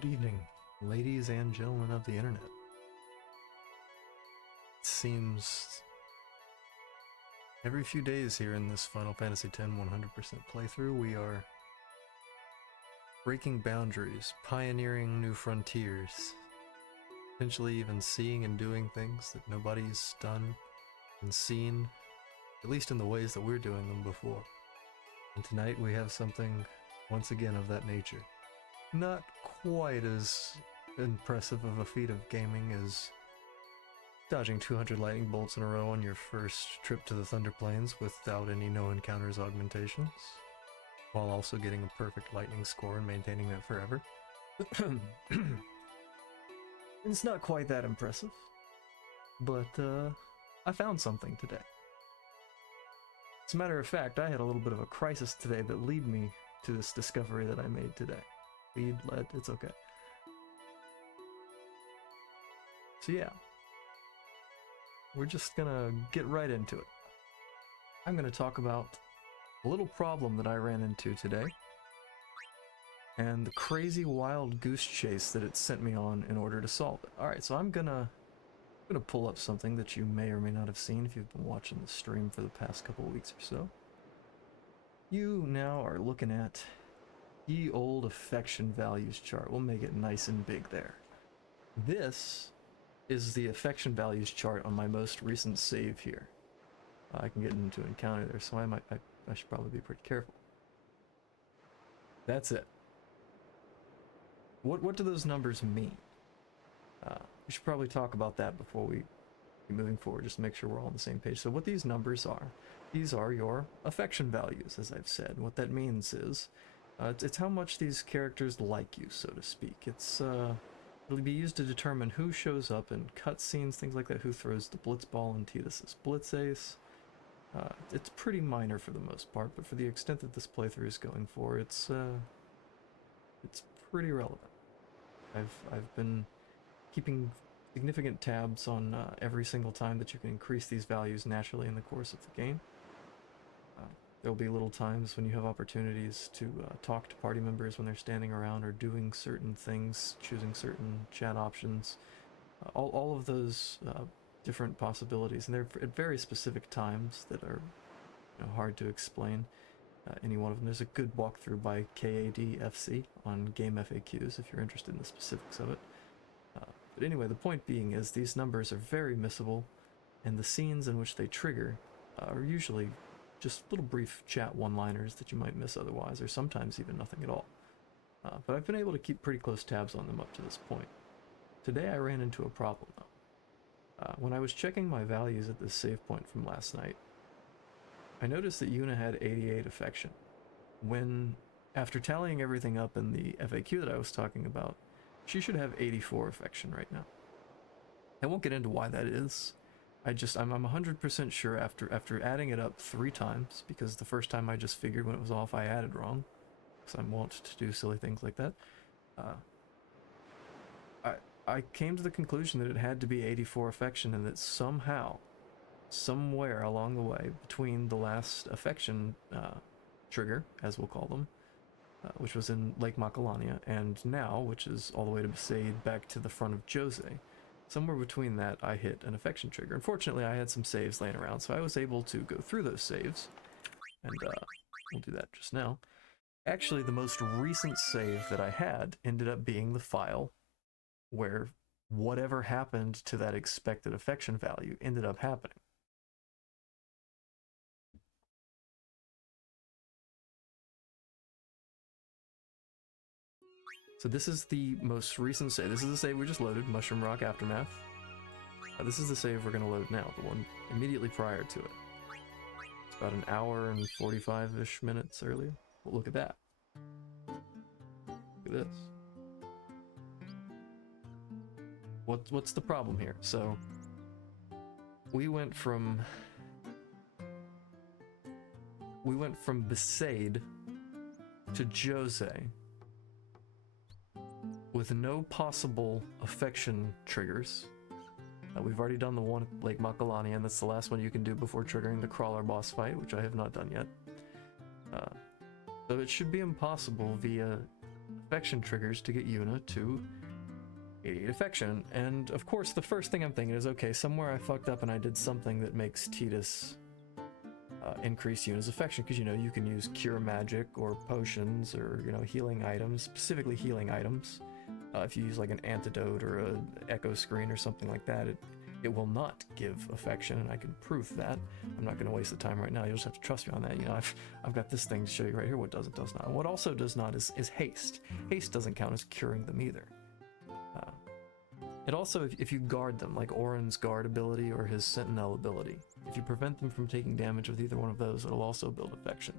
Good evening, ladies and gentlemen of the internet. It seems every few days here in this Final Fantasy X 100% playthrough, we are breaking boundaries, pioneering new frontiers, potentially even seeing and doing things that nobody's done and seen, at least in the ways that we're doing them before. And tonight we have something, once again, of that nature. Not quite as impressive of a feat of gaming as dodging 200 lightning bolts in a row on your first trip to the Thunder Plains without any no encounters augmentations, while also getting a perfect lightning score and maintaining that forever. It's not quite that impressive, but I found something today. As a matter of fact, I had a little bit of a crisis today that led me to this discovery that I made today. Led, it's okay. So yeah, we're just gonna get right into it. I'm gonna talk about a little problem that I ran into today, and the crazy wild goose chase that it sent me on in order to solve it. Alright, so I'm gonna pull up something that you may or may not have seen if you've been watching the stream for the past couple of weeks or so. You now are looking at the old affection values chart. We'll make it nice and big there. This is the affection values chart on my most recent save here. I can get into an encounter there, so I should probably be pretty careful. That's it. What do those numbers mean? We should probably talk about that before we keep moving forward, just to make sure we're all on the same page. So what these numbers are, these are your affection values, as I've said. What that means is, it's how much these characters like you, so to speak. It'll be used to determine who shows up in cutscenes, things like that, who throws the blitzball in Tidus's blitz ace. It's pretty minor for the most part, but for the extent that this playthrough is going for, it's pretty relevant. I've been keeping significant tabs on every single time that you can increase these values naturally in the course of the game. There'll be little times when you have opportunities to talk to party members when they're standing around or doing certain things, choosing certain chat options. All of those different possibilities, and they're at very specific times that are hard to explain. Any one of them. There's a good walkthrough by KADFC on Game FAQs if you're interested in the specifics of it. But anyway, the point being is these numbers are very missable, and the scenes in which they trigger are usually just little brief chat one-liners that you might miss otherwise, or sometimes even nothing at all. But I've been able to keep pretty close tabs on them up to this point. Today I ran into a problem though. When I was checking my values at this save point from last night, I noticed that Yuna had 88 affection, when, after tallying everything up in the FAQ that I was talking about, she should have 84 affection right now. I won't get into why that is. I'm 100% sure after adding it up 3 times, because the first time I just figured when it was off I added wrong, because I'm wont to do silly things like that. I came to the conclusion that it had to be 84 affection, and that somehow, somewhere along the way, between the last affection trigger, as we'll call them, which was in Lake Macalania, and now, which is all the way to Besaid back to the front of Jose, somewhere between that I hit an affection trigger. Unfortunately, I had some saves laying around, so I was able to go through those saves, and we'll do that just now. Actually, the most recent save that I had ended up being the file where whatever happened to that expected affection value ended up happening. So this is the most recent save. This is the save we just loaded, Mushroom Rock Aftermath. This is the save we're going to load now, the one immediately prior to it. It's about an hour and 45-ish minutes earlier. Well, look at that. Look at this. What's the problem here? So, we went from Besaid to Jose with no possible affection triggers. We've already done the one at Lake Macalania, and that's the last one you can do before triggering the crawler boss fight, which I have not done yet. So it should be impossible via affection triggers to get Yuna to 88 affection. And of course, the first thing I'm thinking is, okay, somewhere I fucked up and I did something that makes Tidus increase Yuna's affection, because, you know, you can use cure magic or potions or, you know, healing items, specifically healing items. If you use like an antidote or a echo screen or something like that, it will not give affection, and I can prove that. I'm not going to waste the time right now. You'll just have to trust me on that. You know, I've got this thing to show you right here what does and does not. And what also does not is haste. Haste doesn't count as curing them either. It also, if you guard them, like Auron's guard ability or his sentinel ability, if you prevent them from taking damage with either one of those, it'll also build affection.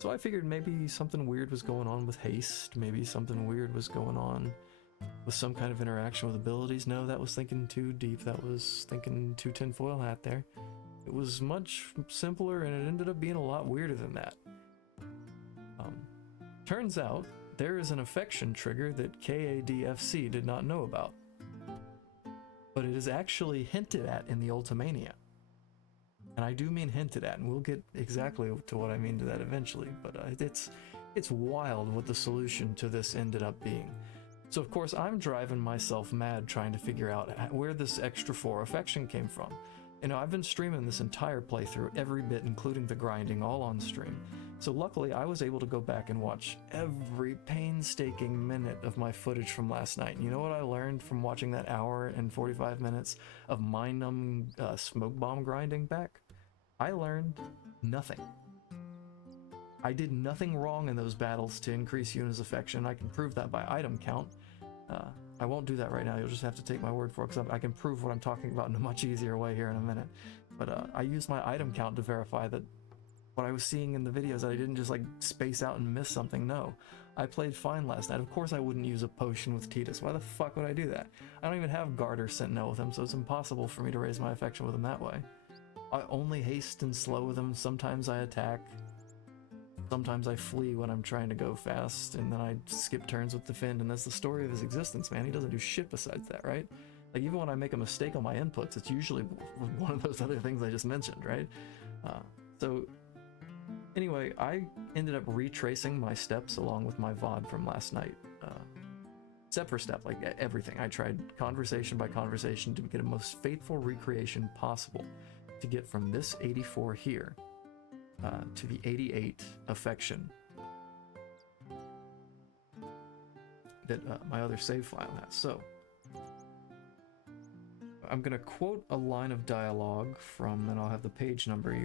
So I figured maybe something weird was going on with haste, maybe something weird was going on with some kind of interaction with abilities. No, that was thinking too deep, that was thinking too tinfoil hat there. It was much simpler, and it ended up being a lot weirder than that. Turns out, there is an affection trigger that KADFC did not know about. But it is actually hinted at in the Ultimania. And I do mean hinted at, and we'll get exactly to what I mean to that eventually, but it's wild what the solution to this ended up being. So of course I'm driving myself mad trying to figure out where this extra 4 affection came from. You know, I've been streaming this entire playthrough, every bit, including the grinding, all on stream. So luckily I was able to go back and watch every painstaking minute of my footage from last night. And you know what I learned from watching that hour and 45 minutes of mind-numbing smoke bomb grinding back? I learned nothing. I did nothing wrong in those battles to increase Yuna's affection. I can prove that by item count. I won't do that right now. You'll just have to take my word for it, because I can prove what I'm talking about in a much easier way here in a minute. But I used my item count to verify that what I was seeing in the videos, that I didn't just like space out and miss something. No, I played fine last night. Of course I wouldn't use a potion with Tidus. Why the fuck would I do that? I don't even have guard or sentinel with him, so it's impossible for me to raise my affection with him that way. I only haste and slow with him. Sometimes I attack. Sometimes I flee when I'm trying to go fast, and then I skip turns with defend, and that's the story of his existence, man. He doesn't do shit besides that, right? Like, even when I make a mistake on my inputs, it's usually one of those other things I just mentioned, right? So anyway, I ended up retracing my steps along with my VOD from last night. Step for step, like everything. I tried conversation by conversation to get a most faithful recreation possible to get from this 84 here to the 88 affection that my other save file has. So I'm gonna quote a line of dialogue from, and I'll have the page number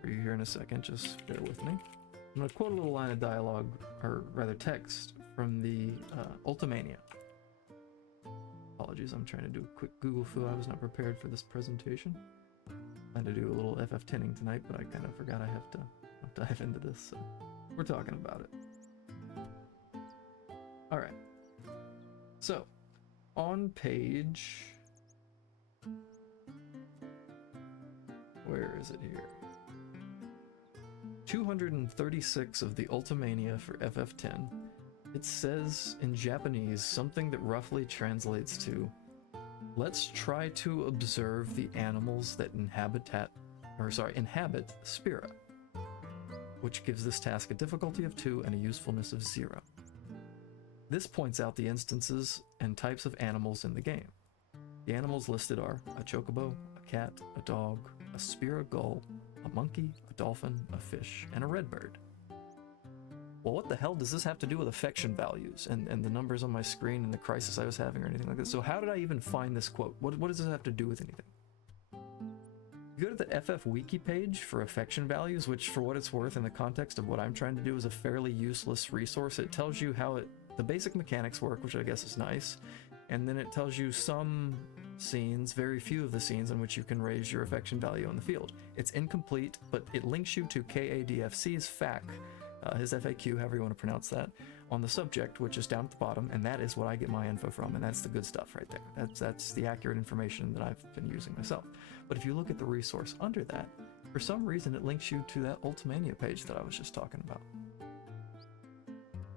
for you here in a second, just bear with me. I'm gonna quote a little line of dialogue, or rather text, from the Ultimania. Apologies, I'm trying to do a quick Google foo. I was not prepared for this presentation. Trying to do a little FF10ing tonight, but I kind of forgot I have to dive into this, so we're talking about it. Alright. So, on page... where is it here? 236 of the Ultimania for FF10. It says in Japanese something that roughly translates to, let's try to observe the animals that inhabit Spira, which gives this task a difficulty of 2 and a usefulness of 0. This points out the instances and types of animals in the game. The animals listed are a chocobo, a cat, a dog, a Spira gull, a monkey, a dolphin, a fish, and a redbird. Well, what the hell does this have to do with affection values and the numbers on my screen and the crisis I was having or anything like this? So how did I even find this quote? What does this have to do with anything? You go to the FF Wiki page for affection values, which for what it's worth in the context of what I'm trying to do is a fairly useless resource. It tells you how the basic mechanics work, which I guess is nice, and then it tells you some scenes, very few of the scenes in which you can raise your affection value on the field. It's incomplete, but it links you to KADFC's FAQ, his FAQ, however you want to pronounce that, on the subject, which is down at the bottom, and that is what I get my info from, and that's the good stuff right there. That's the accurate information that I've been using myself. But if you look at the resource under that, for some reason it links you to that Ultimania page that I was just talking about.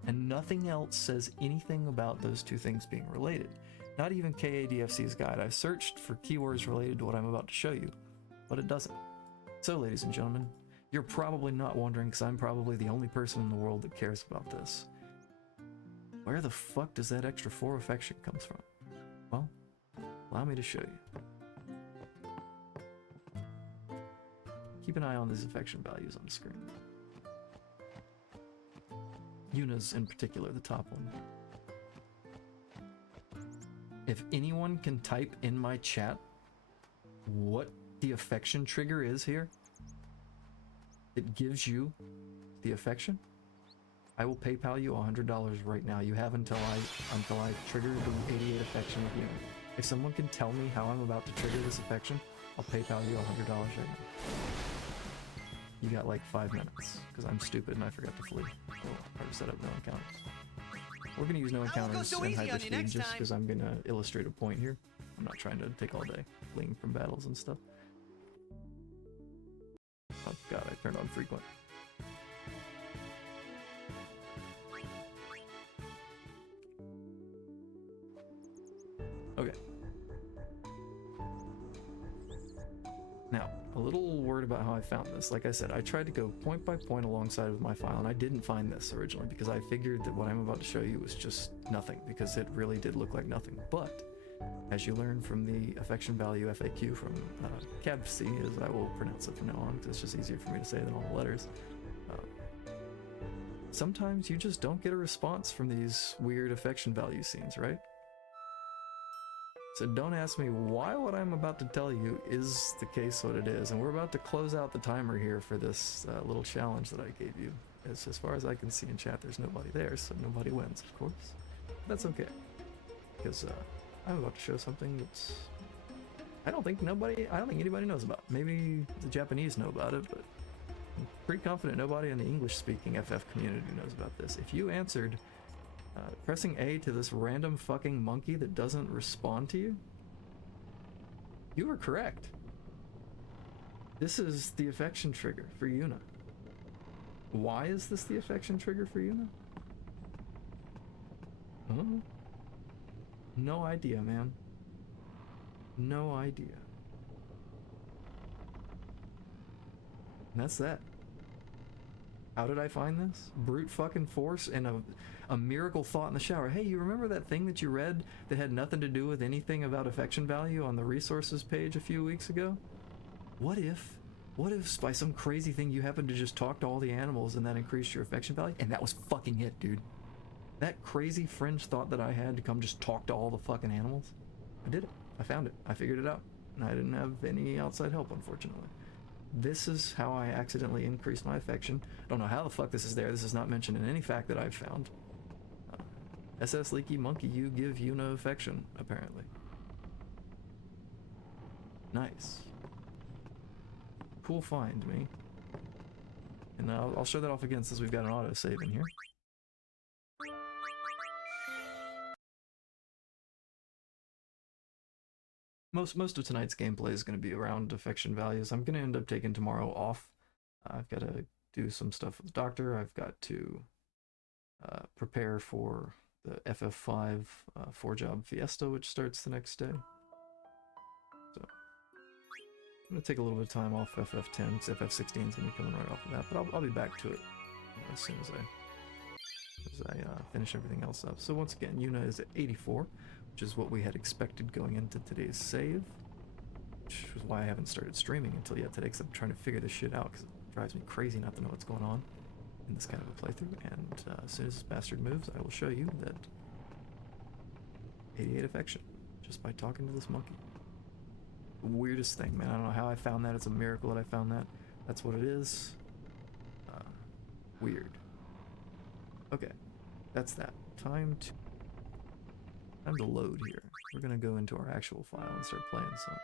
And nothing else says anything about those two things being related. Not even KADFC's guide. I've searched for keywords related to what I'm about to show you, but it doesn't. So, ladies and gentlemen, you're probably not wondering, because I'm probably the only person in the world that cares about this. Where the fuck does that extra 4 affection comes from? Well, allow me to show you. Keep an eye on these affection values on the screen. Yuna's in particular, the top one. If anyone can type in my chat what the affection trigger is here, it gives you the affection, I will PayPal you $100 right now. You have until I trigger the 88 affection with you. If someone can tell me how I'm about to trigger this affection, I'll PayPal you $100 right now. You got like 5 minutes, because I'm stupid and I forgot to flee. So I set up no encounters. We're going to use no encounters and hyperspeed just because I'm going to illustrate a point here. I'm not trying to take all day fleeing from battles and stuff. Oh god, I turned on frequent. Okay. Now, a little word about how I found this. Like I said, I tried to go point by point alongside with my file, and I didn't find this originally because I figured that what I'm about to show you was just nothing, because it really did look like nothing. But as you learn from the affection value FAQ from CABC, as I will pronounce it from now on, because it's just easier for me to say than all the letters, sometimes you just don't get a response from these weird affection value scenes, right? So don't ask me why what I'm about to tell you is the case what it is, and we're about to close out the timer here for this little challenge that I gave you. As far as I can see in chat, there's nobody there, so nobody wins, of course. But that's okay, because I'm about to show something that's I don't think anybody knows about. Maybe the Japanese know about it, but I'm pretty confident nobody in the English-speaking FF community knows about this. If you answered pressing A to this random fucking monkey that doesn't respond to you, you were correct. This is the affection trigger for Yuna. Why is this the affection trigger for Yuna? No idea, man. No idea. And that's that. How did I find this? Brute fucking force and a miracle thought in the shower. Hey, you remember that thing that you read that had nothing to do with anything about affection value on the resources page a few weeks ago? What if by some crazy thing you happened to just talk to all the animals and that increased your affection value? And that was fucking it, dude. That crazy fringe thought that I had to come just talk to all the fucking animals, I did it. I found it. I figured it out. And I didn't have any outside help, unfortunately. This is how I accidentally increased my affection. I don't know how the fuck this is there. This is not mentioned in any fact that I've found. SS Leaky Monkey, you give Yuna affection, apparently. Nice. Cool find, me. And I'll show that off again since we've got an auto-save in here. Most of tonight's gameplay is going to be around affection values. I'm going to end up taking tomorrow off. I've got to do some stuff with the doctor. I've got to prepare for the FF5 4-job fiesta, which starts the next day. So I'm going to take a little bit of time off FF10, because FF16 is going to be coming right off of that, but I'll be back to it as soon as I finish everything else up. So once again, Yuna is at 84. Which is what we had expected going into today's save, which is why I haven't started streaming until yet today, because I'm trying to figure this shit out, because it drives me crazy not to know what's going on in this kind of a playthrough. And as soon as this bastard moves, I will show you that 88 affection, just by talking to this monkey. The weirdest thing, man. I don't know how I found that. It's a miracle that I found that. That's what it is. Weird. Okay, that's that. Time to load here. We're gonna go into our actual file and start playing some.